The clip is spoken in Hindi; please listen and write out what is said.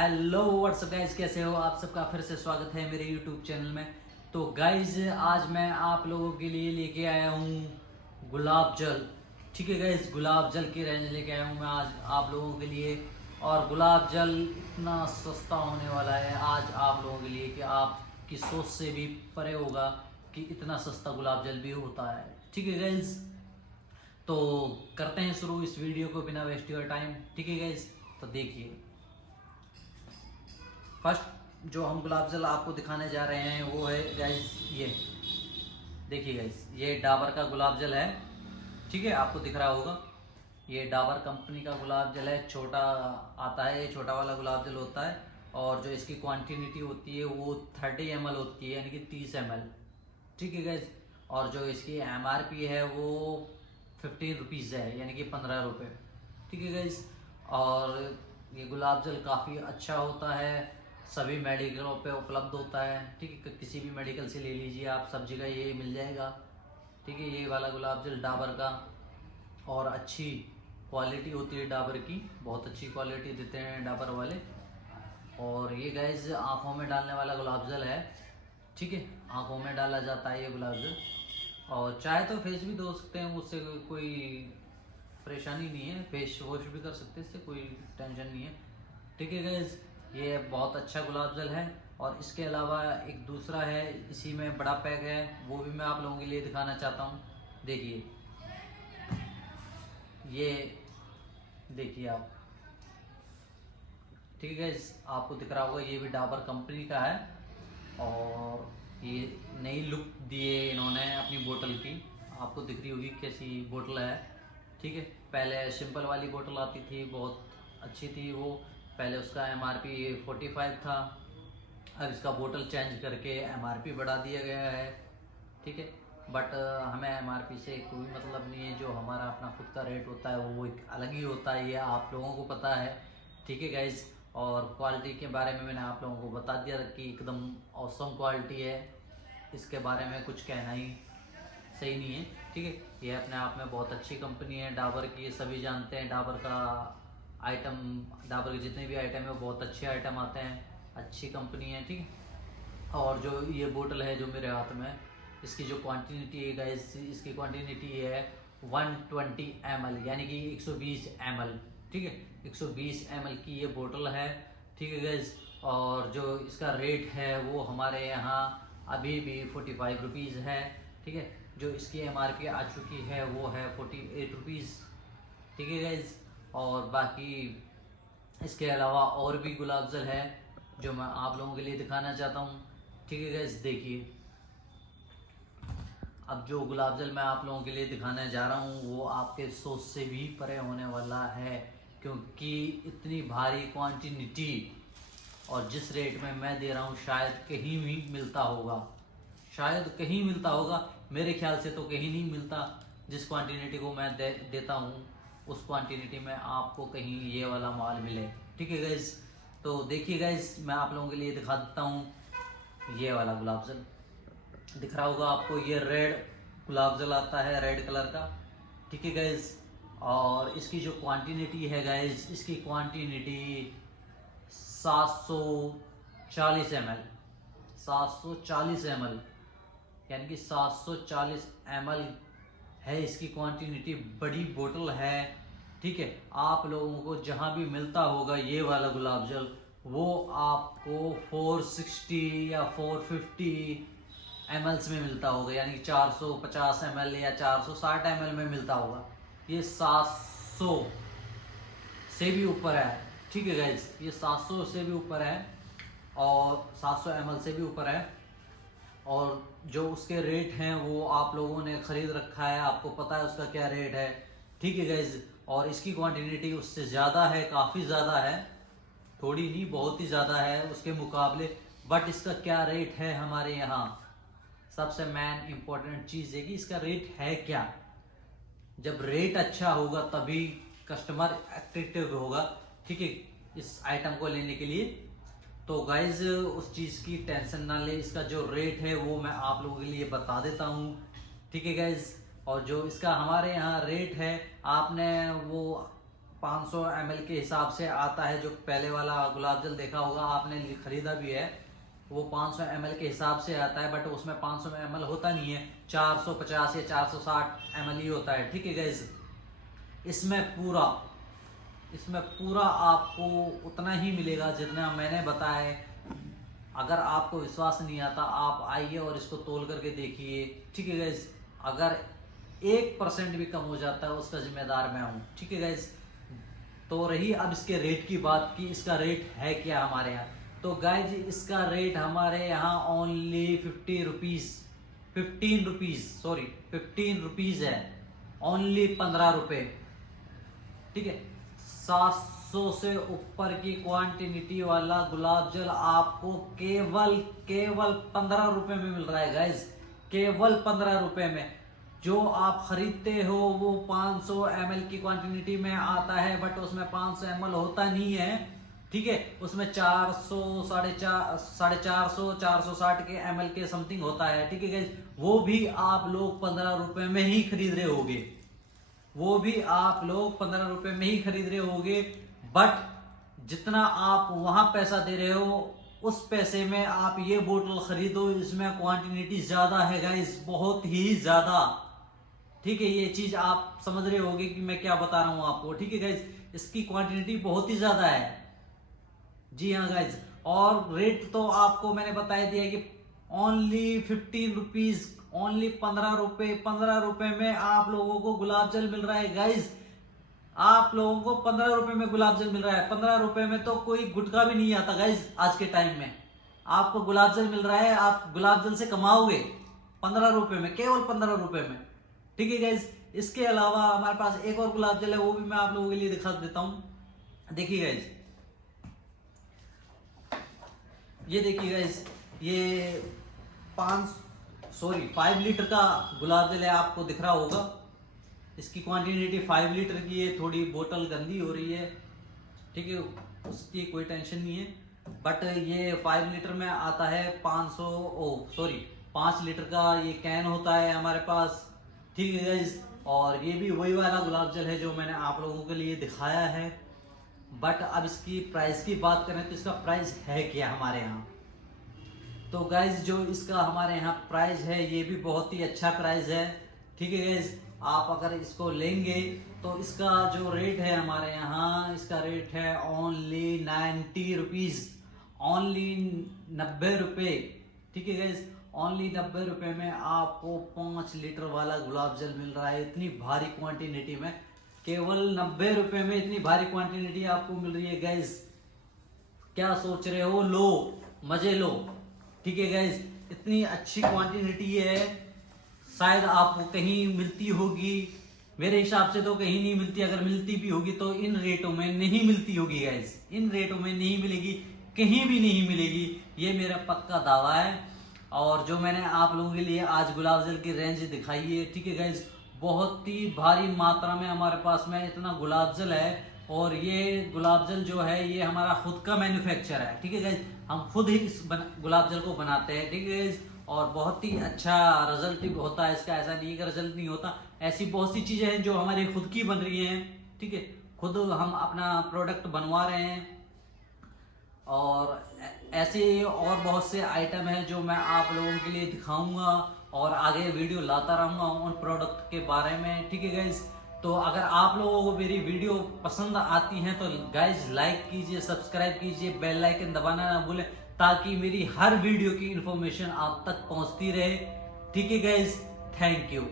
हेलो व्हाट्सअप गाइज, कैसे हो आप? सबका फिर से स्वागत है मेरे यूट्यूब चैनल में। तो गाइज आज मैं आप लोगों के लिए लेके आया हूँ गुलाब जल। ठीक है गाइज, गुलाब जल की रेंज लेके आया हूँ मैं आज आप लोगों के लिए। और गुलाब जल इतना सस्ता होने वाला है आज आप लोगों के लिए कि आपकी सोच से भी परे होगा कि इतना सस्ता गुलाब जल भी होता है। ठीक है गाइज, तो करते हैं शुरू इस वीडियो को बिना वेस्ट योर टाइम। ठीक है गाइज, तो देखिए फर्स्ट जो हम गुलाब जल आपको दिखाने जा रहे हैं वो है गाइस, ये देखिए गाइस, ये डाबर का गुलाब जल है। ठीक है, आपको दिख रहा होगा ये डाबर कंपनी का गुलाब जल है। छोटा आता है, ये छोटा वाला गुलाब जल होता है। और जो इसकी क्वांटिटी होती है वो 30 ml होती है, यानी कि 30 ml। ठीक है गाइस, और जो इसकी MRP है वो 15 रुपीज़ है, यानी कि 15 रुपये। ठीक है गाइस, और ये गुलाब जल काफ़ी अच्छा होता है, सभी मेडिकलों पे उपलब्ध होता है। ठीक है, किसी भी मेडिकल से ले लीजिए आप, सब जगह ये मिल जाएगा। ठीक है, ये वाला गुलाब जल डाबर का, और अच्छी क्वालिटी होती है डाबर की, बहुत अच्छी क्वालिटी देते हैं डाबर वाले। और ये गाइस आँखों में डालने वाला गुलाब जल है। ठीक है, आँखों में डाला जाता है ये गुलाब जल, और चाहे तो फेस भी धो सकते हैं, उससे कोई परेशानी नहीं है। फेस वॉश भी कर सकते हैं, इससे कोई टेंशन नहीं है। ठीक है गाइस, ये बहुत अच्छा गुलाब जल है। और इसके अलावा एक दूसरा है, इसी में बड़ा पैक है, वो भी मैं आप लोगों के लिए दिखाना चाहता हूँ। देखिए, ये देखिए आप, ठीक है, आपको दिख रहा होगा, ये भी डाबर कंपनी का है। और ये नई लुक दिए इन्होंने अपनी बोतल की, आपको दिख रही होगी कैसी बोतल है। ठीक है, पहले सिंपल वाली बोतल आती थी, बहुत अच्छी थी वो, पहले उसका MRP 45 था। अब इसका बोतल चेंज करके MRP बढ़ा दिया गया है। ठीक है, बट हमें MRP से कोई मतलब नहीं है, जो हमारा अपना खुद का रेट होता है वो एक अलग ही होता है, ये आप लोगों को पता है। ठीक है गाइज, और क्वालिटी के बारे में मैंने आप लोगों को बता दिया कि एकदम औसम क्वालिटी है, इसके बारे में कुछ कहना ही सही नहीं है। ठीक है, ये अपने आप में बहुत अच्छी कंपनी है डाबर की, सभी जानते हैं डाबर का आइटम, डाबर के जितने भी आइटम है वो बहुत अच्छे आइटम आते हैं, अच्छी कंपनी है। ठीक है, और जो ये बोतल है जो मेरे हाथ में, इसकी जो क्वांटिटी है गाइस, इसकी क्वांटिटी है 120 ml, यानी कि 120 ml। ठीक है, 120 ml की ये बोतल है। ठीक है गाइस, और जो इसका रेट है वो हमारे यहाँ अभी भी 45 रुपीज़ है। ठीक है, जो इसकी MRP आ चुकी है वो है 48 रुपीज़। ठीक है गाइज, और बाकी इसके अलावा और भी गुलाब जल है जो मैं आप लोगों के लिए दिखाना चाहता हूँ। ठीक है गाइज, देखिए अब जो गुलाब जल मैं आप लोगों के लिए दिखाने जा रहा हूँ वो आपके सोच से भी परे होने वाला है, क्योंकि इतनी भारी क्वांटिटी और जिस रेट में मैं दे रहा हूँ शायद कहीं भी मिलता होगा, शायद कहीं मिलता होगा, मेरे ख्याल से तो कहीं नहीं मिलता। जिस क्वांटिटी को मैं देता हूँ उस क्वांटिटी में आपको कहीं ये वाला माल मिले। ठीक है गाइज, तो देखिए गाइज, मैं आप लोगों के लिए दिखा देता हूँ ये वाला गुलाब जल। दिख रहा होगा आपको, ये रेड गुलाब जल आता है, रेड कलर का। ठीक है गाइज, और इसकी जो क्वांटिटी है गाइज, इसकी क्वांटिटी 740 ml, 740 ml, यानी कि 740 ml है इसकी क्वांटिटी, बड़ी बोतल है। ठीक है, आप लोगों को जहां भी मिलता होगा ये वाला गुलाब जल, वो आपको 460 या 450 ml में मिलता होगा, यानी कि 450 ml या 460 ml में मिलता होगा। ये 700 से भी ऊपर है। ठीक है गाइज, ये 700 से भी ऊपर है, और 700 ml से भी ऊपर है। और जो उसके रेट हैं वो आप लोगों ने खरीद रखा है, आपको पता है उसका क्या रेट है। ठीक है गाइज, और इसकी क्वांटिटी उससे ज़्यादा है, काफ़ी ज़्यादा है, थोड़ी नहीं बहुत ही ज़्यादा है उसके मुकाबले। बट इसका क्या रेट है हमारे यहाँ, सबसे मेन इम्पोर्टेंट चीज़ है कि इसका रेट है क्या। जब रेट अच्छा होगा तभी कस्टमर अट्रैक्टिव होगा। ठीक है, इस आइटम को लेने के लिए। तो गाइज उस चीज़ की टेंशन ना ले, इसका जो रेट है वो मैं आप लोगों के लिए बता देता हूँ। ठीक है गाइज, और जो इसका हमारे यहाँ रेट है, आपने वो 500 ml के हिसाब से आता है। जो पहले वाला गुलाब जल देखा होगा आपने, खरीदा भी है, वो 500 ml के हिसाब से आता है, बट उसमें 500 ml होता नहीं है, 450 या 460 ml ही होता है। ठीक है गाइज, इसमें पूरा आपको उतना ही मिलेगा जितना मैंने बताया है। अगर आपको विश्वास नहीं आता, आप आइए और इसको तोल करके देखिए। ठीक है गाइज, अगर 1% भी कम हो जाता है उसका जिम्मेदार मैं हूँ। ठीक है गाइज, तो रही अब इसके रेट की बात की, इसका रेट है क्या हमारे यहाँ। तो गाइज इसका रेट हमारे यहाँ ओनली 15 रुपीज है, ओनली 15 रुपए। ठीक है, 700 से ऊपर की क्वांटिटी वाला गुलाब जल आपको केवल 15 रुपए में मिल रहा है गाइज, केवल 15 रुपए में। जो आप खरीदते हो वो 500 ml की क्वांटिटी में आता है, बट उसमें 500 ml होता नहीं है। ठीक है, उसमें 400 450 460 के ml के समथिंग होता है। ठीक है गाइज, वो भी आप लोग 15 रुपए में ही खरीद रहे होगे, बट जितना आप वहां पैसा दे रहे हो उस पैसे में आप ये बोतल खरीदो, इसमें क्वांटिटी ज्यादा है गाइस, बहुत ही ज्यादा। ठीक है, ये चीज आप समझ रहे होगे कि मैं क्या बता रहा हूं आपको। ठीक है गाइस, इसकी क्वांटिटी बहुत ही ज्यादा है। जी हाँ गाइस, और रेट तो आपको मैंने बता दिया कि ओनली 15 रुपीज, ओनली 15 रुपए में आप लोगों को गुलाब जल मिल रहा है गाइस। आप लोगों को 15 रुपए में गुलाब जल मिल रहा है। 15 रुपए में तो कोई गुटखा भी नहीं आता गाइस। आज के टाइम में आपको गुलाब जल मिल रहा है, आप गुलाब जल से कमाओगे 15 रुपए में, केवल 15 रुपए में। ठीक है गाइस, इसके अलावा हमारे पास एक और गुलाब जल है, वो भी मैं आप लोगों के लिए दिखा देता हूं। देखिए गाइस, ये देखिए गाइस, ये 5 लीटर का गुलाब जल है, आपको दिख रहा होगा। इसकी क्वांटिटी 5 लीटर की है, थोड़ी बोतल गंदी हो रही है। ठीक है, उसकी कोई टेंशन नहीं है, बट ये 5 लीटर में आता है। 5 लीटर का ये कैन होता है हमारे पास। ठीक है गाइस, और ये भी वही वाला गुलाब जल है जो मैंने आप लोगों के लिए दिखाया है। बट अब इसकी प्राइस की बात करें तो इसका प्राइस है क्या हमारे यहाँ। तो गाइज जो इसका हमारे यहाँ प्राइस है, ये भी बहुत ही अच्छा प्राइस है। ठीक है गाइज, आप अगर इसको लेंगे तो इसका जो रेट है हमारे यहाँ, इसका रेट है ओनली 90 रुपीज, ओनली 90 रुपये। ठीक है गाइज, ओनली 90 रुपये में आपको 5 लीटर वाला गुलाब जल मिल रहा है, इतनी भारी क्वांटिटी में। केवल 90 रुपये में इतनी भारी क्वांटिटी आपको मिल रही है गाइज। क्या सोच रहे हो, लो मजे लो। ठीक है गाइज, इतनी अच्छी क्वांटिटी है, शायद आपको कहीं मिलती होगी, मेरे हिसाब से तो कहीं नहीं मिलती। अगर मिलती भी होगी तो इन रेटों में नहीं मिलती होगी गाइज, इन रेटों में नहीं मिलेगी, कहीं भी नहीं मिलेगी, ये मेरा पक्का दावा है। और जो मैंने आप लोगों के लिए आज गुलाब जल की रेंज दिखाई है, ठीक है गाइज, बहुत ही भारी मात्रा में हमारे पास में इतना गुलाब जल है। और ये गुलाब जल जो है ये हमारा खुद का मैन्युफैक्चर है। ठीक है गाइज, हम खुद ही इस गुलाब जल को बनाते हैं। ठीक है गाइज, और बहुत ही अच्छा रिजल्ट भी होता है इसका, ऐसा नहीं कि रिजल्ट नहीं होता। ऐसी बहुत सी चीजें हैं जो हमारी खुद की बन रही हैं। ठीक है, खुद हम अपना प्रोडक्ट बनवा रहे हैं, और ऐसे और बहुत से आइटम हैं जो मैं आप लोगों के लिए दिखाऊंगा और आगे वीडियो लाता रहूंगा उन प्रोडक्ट के बारे में। ठीक है गाइज, तो अगर आप लोगों को मेरी वीडियो पसंद आती हैं तो गाइज लाइक कीजिए, सब्सक्राइब कीजिए, बेल आइकन दबाना ना भूलें, ताकि मेरी हर वीडियो की इंफॉर्मेशन आप तक पहुंचती रहे। ठीक है गाइज, थैंक यू।